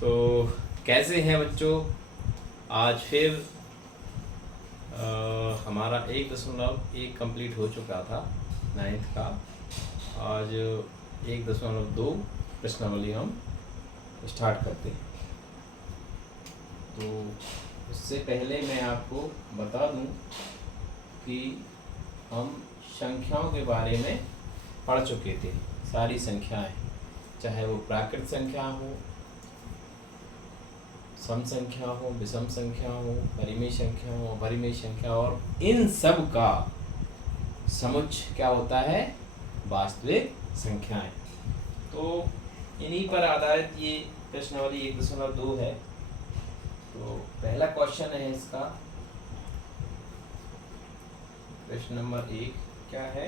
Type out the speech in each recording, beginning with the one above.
तो कैसे हैं बच्चों। आज फिर हमारा 1.1 कंप्लीट हो चुका था 9th का। आज 1.2 प्रश्नावली हम स्टार्ट करते हैं। तो उससे पहले मैं आपको बता दूं कि हम संख्याओं के बारे में पढ़ चुके थे। सारी संख्याएं, चाहे वो प्राकृत संख्या हो, सम संख्या हो, विषम संख्या हो, परिमेय संख्या हो, अपरिमेय संख्या, और इन सब का समुच्चय क्या होता है? वास्तविक संख्याएं। तो इन्हीं पर आधारित ये प्रश्नावली 1.2 है। तो पहला क्वेश्चन है इसका, प्रश्न नंबर 1 क्या है?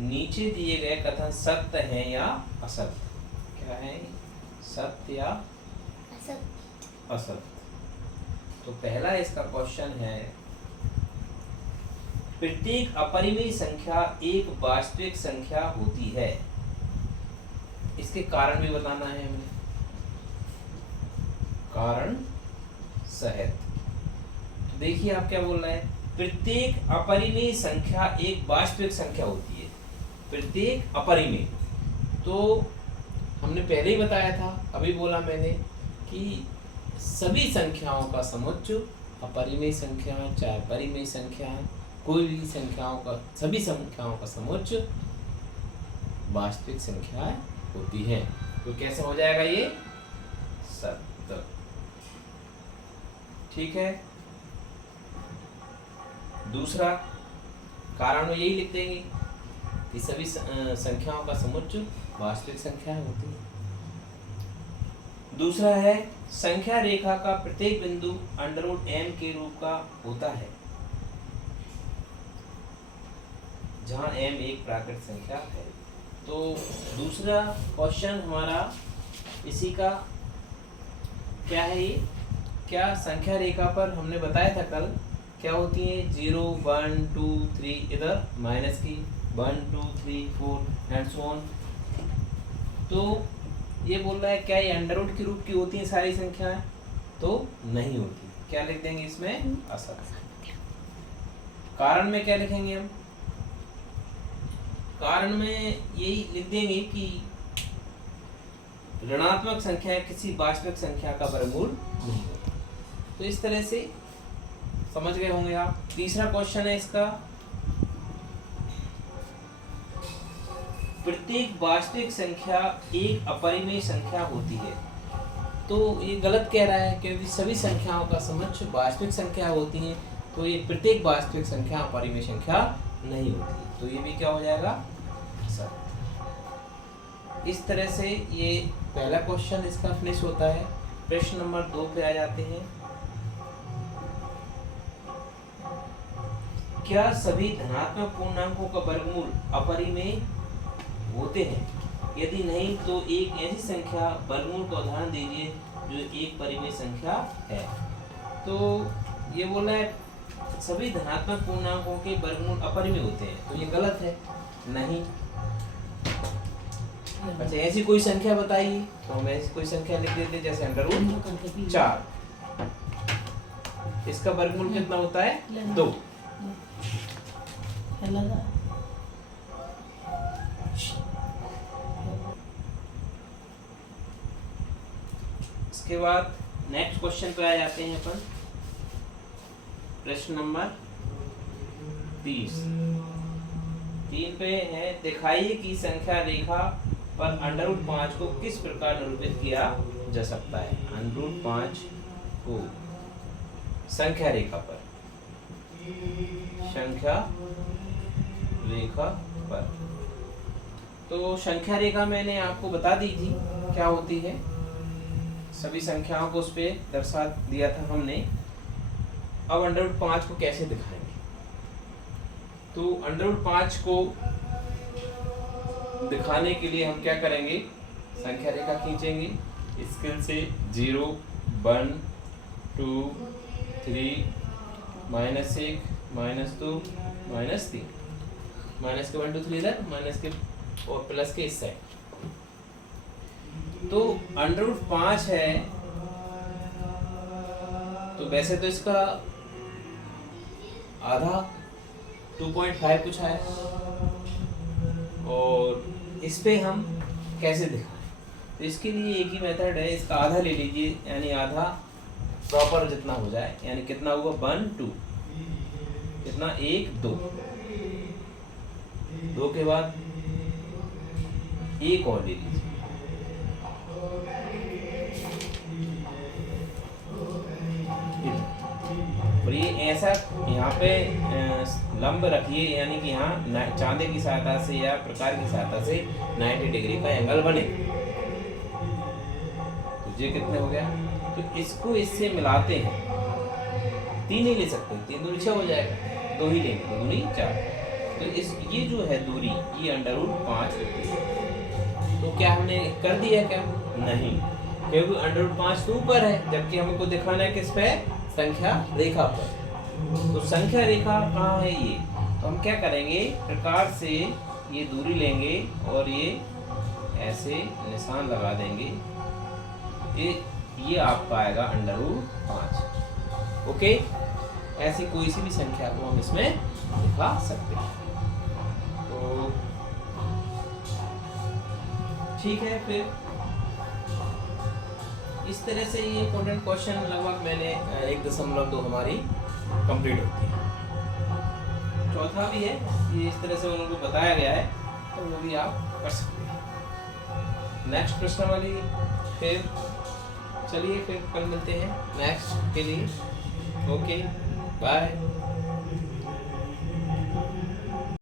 नीचे दिए गए कथन सत्य हैं या असत्य? क्या है? सत्य या असत्य। तो पहला इसका क्वेश्चन है, प्रत्येक अपरिमेय संख्या एक वास्तविक संख्या होती है। इसके कारण भी बताना है हमें, कारण सहित। तो देखिए आप क्या बोल रहे हैं, प्रत्येक अपरिमेय संख्या एक वास्तविक संख्या होती है। प्रत्येक अपरिमेय, तो हमने पहले ही बताया था, अभी बोला मैंने कि सभी संख्याओं का समुच्चय अपरिमेय संख्या, चाहे परिमेय संख्या, कोई भी संख्याओं का, सभी संख्याओं का समुच्चय वास्तविक संख्याएं होती हैं। तो कैसे हो जाएगा ये? सत्य। ठीक है। दूसरा कारण में यही लिख देंगे कि सभी संख्याओं का समुच्चय वास्तविक संख्याएं होती हैं। दूसरा है, संख्या रेखा का प्रत्येक बिंदु √m के रूप का होता है, जहां m एक प्राकृत संख्या है। तो दूसरा क्वेश्चन हमारा इसी का क्या है? ये क्या संख्या रेखा पर हमने बताया था कल क्या होती है? 0 1 2 3, इधर माइनस की 1 2 3 4 एंड सो ऑन। तो ये बोल रहा है क्या ये √ के रूप की होती हैं सारी संख्याएं? तो नहीं होती। क्या लिख देंगे इसमें? असत्य। कारण में क्या लिखेंगे हम? कारण में यही लिख देंगे कि ऋणात्मक संख्या किसी वास्तविक संख्या का वर्गमूल नहीं होता। तो इस तरह से समझ गए होंगे आप। तीसरा क्वेश्चन है इसका, प्रत्येक वास्तविक संख्या एक अपरिमेय संख्या होती है। तो ये गलत कह रहा है, क्योंकि सभी संख्याओं का समुच्चय वास्तविक संख्या होती है। तो ये प्रत्येक वास्तविक संख्या अपरिमेय संख्या नहीं होती। तो ये भी क्या हो जाएगा? सत्य। इस तरह से ये पहला क्वेश्चन इसका फिनिश होता है। प्रश्न नंबर 2 पे आ जाते हैं। क्या सभी धनात्मक पूर्णांकों का वर्गमूल अपरिमेय होते हैं? यदि नहीं तो एक ऐसी संख्या वर्गमूल का उदाहरण दीजिए जो एक परिमेय संख्या है। तो ये बोला है सभी धनात्मक पूर्णांकों के वर्गमूल अपरिमेय होते हैं। तो ये गलत है, नहीं। अच्छा, ऐसी कोई संख्या बताइए। तो हम ऐसी कोई संख्या लिख देते, जैसे √4। इसका वर्गमूल कितना होता है? 2। इसके बाद नेक्स्ट क्वेश्चन पे आ जाते हैं अपन। प्रश्न नंबर 3 पे है, दिखाइए कि संख्या रेखा पर √5 को किस प्रकार निरूपित किया जा सकता है? √5 को संख्या रेखा पर, संख्या रेखा पर। तो संख्या रेखा मैंने आपको बता दी थी क्या होती है। सभी संख्याओं को उस पे दर्शा दिया था हमने। अब √5 को कैसे दिखाएंगे? तो √5 को दिखाने के लिए हम क्या करेंगे? संख्या रेखा खींचेंगे स्केल से 0 1 2 3 -1 -2 -3, माइनस के 1 2 3 इधर, माइनस के और प्लस के इस साइड। तो अंडर रूट 5 है, तो वैसे तो इसका आधा 2.5 कुछ है, और इस पे हम कैसे दिखाएं? तो इसके लिए एक ही मेथड है, इसका आधा ले लीजिए, यानी आधा प्रॉपर जितना हो जाए, यानी कितना हुआ 1 2, कितना 1 2, 2 के बाद एक और ले लीजिए, और ये ऐसा यहाँ पे लंब रखिए, यानी कि यहाँ चांदे की सहायता से या प्रकार की सहायता से 90 डिग्री का एंगल बने। तो ये कितने हो गया? तो इसको इससे मिलाते हैं, 3 नहीं ले सकते, 3 दूनी 6 हो जाएगा, 2 ही लेंगे, 2 दूनी 4। तो इस ये जो है दूरी, ये अंडर रूट 5 होती है। तो क्या हमने कर दिया क्या? नहीं, क्योंकि अंडर रूट 5 तो ऊपर है, जबकि हमको दिखाना है किस पे? संख्या रेखा पर। तो संख्या रेखा कहाँ है? ये तो हम क्या करेंगे, प्रकार से ये दूरी लेंगे और ये ऐसे निशान लगा देंगे, ये आपका आएगा अंडर रूट 5। ओके, ऐसी कोई सी भी संख्या को हम इसमें दिखा सकते हैं। तो ठीक है, फिर इस तरह से ये इम्पोर्टेंट क्वेश्चन लगभग मैंने 1.2 हमारी कंप्लीट होती है। चौथा भी है, ये इस तरह से उनको बताया गया है, तो वो भी आप कर सकते हैं। नेक्स्ट प्रश्न वाली, फिर चलिए फिर कल मिलते हैं नेक्स्ट के लिए। Okay, bye.